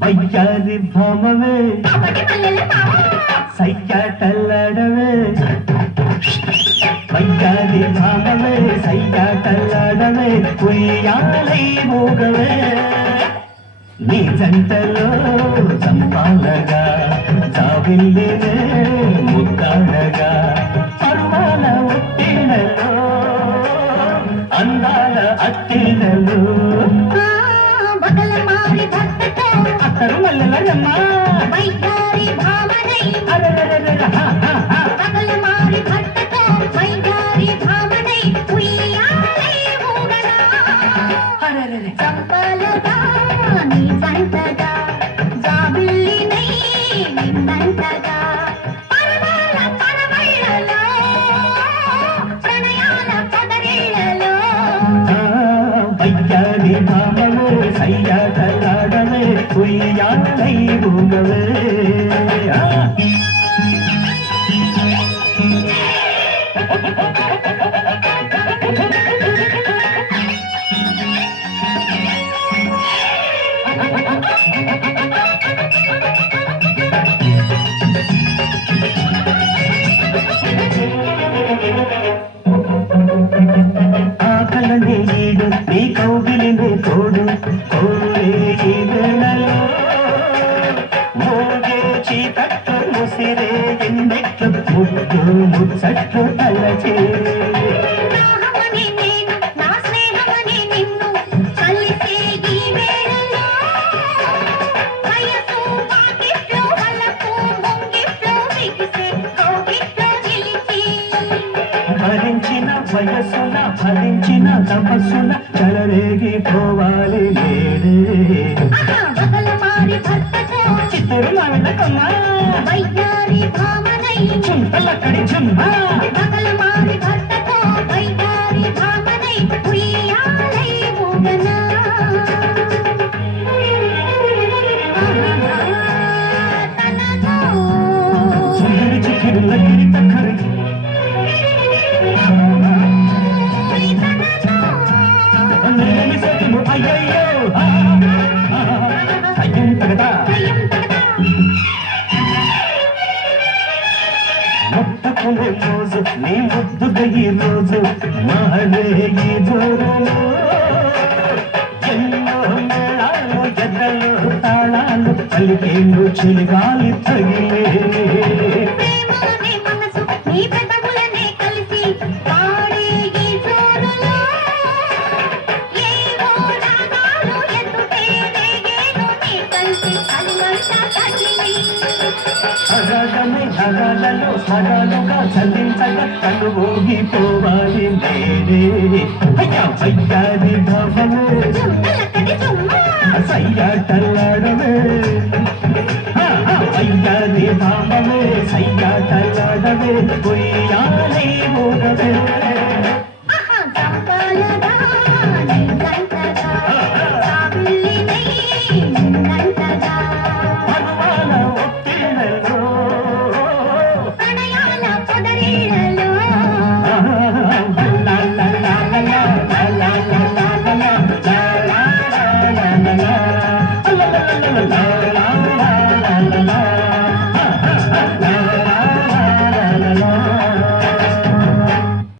వయ్యారి భామవే సయ్యాటల్లాడవే వయ్యారి భామవే సయ్యాటల్లాడవే ఉయ్యాలై ఊగవే నీ జంటలో చంపాలగా జాబిల్లినే ముద్దాడగా పర్వాల ఒత్తిళ్ళలో అందాల అత్తిళ్ళలో అత్తరు మల్లెలమ్మా వైఖరి భావనై పగల మారి భర్తతో వైఖరి భావనై ఉయ్యాలై ఊగనా చంపలగా నీ జంటగా జాబిల్లినై నిన్నంటగా పరవాల పరవళ్ళలో ప్రణయాల పదరిళ్ళలో వైఖరి భామవే సయ్యాటల్లాడవే ఉయ్యాలై ఊగవే ఆకలనే ఈడు నీ కౌగిలినే తోడు కోరే ఈ వేళలో మోగే చీకట్లు ముసిరే ఎన్నెట్లు ముద్దు ముచ్చట్లు తలచే దాహమని నేను నా స్నేహమని నిన్ను కలిసే ఈ వేళలో వయసు పాకిట్లో వలపు ముంగిట్లో బిగిసే కౌగిట్లో నిలిచి భరించిన వయస్సున భరించిన తపస్సున చెలరేగిపోవాలి నేడే పగల మారి భర్తతో చిత్తూరు మావిడకమ్మా వైఖరి భావనై చుంటలక్కడి చుమ్మా పగల మారి భర్తతో వైఖరి భావనై ఉయ్యాలై ఊగనా చిగిరి చిగిరి లగిరి తక్కరి నేమి సతులు అయ్యయ్యో అయ్యం తగదా ముట్టకునే రోజు నీ ముద్దుగా ఈ రోజు మహలే ఈ జోరులో ఎన్నో మేళాలు ఎద్దలు తాళాలు పలికేళ్ళు చిలిగాలి తగిలే ప్రేమనే మనసు నీ పెదవులనే కలిసి పాడే ఈ జోరులో ఏవో రాగాలు ఎత్తుటే రేగేను నీ కలిసి కలిమంతా కదిలి సగమే సగాలలో సగాలుగా చదించగా కను ఊగిపోవాలి నేడే అయ్యా వయ్యారి భవనే చుమ్మలక్కడి చుమ్మా సయ్యాటల్లాడవే వయ్యారి భామవే సయ్యాటల్లాడవే ఉయ్యాలై ఊగవే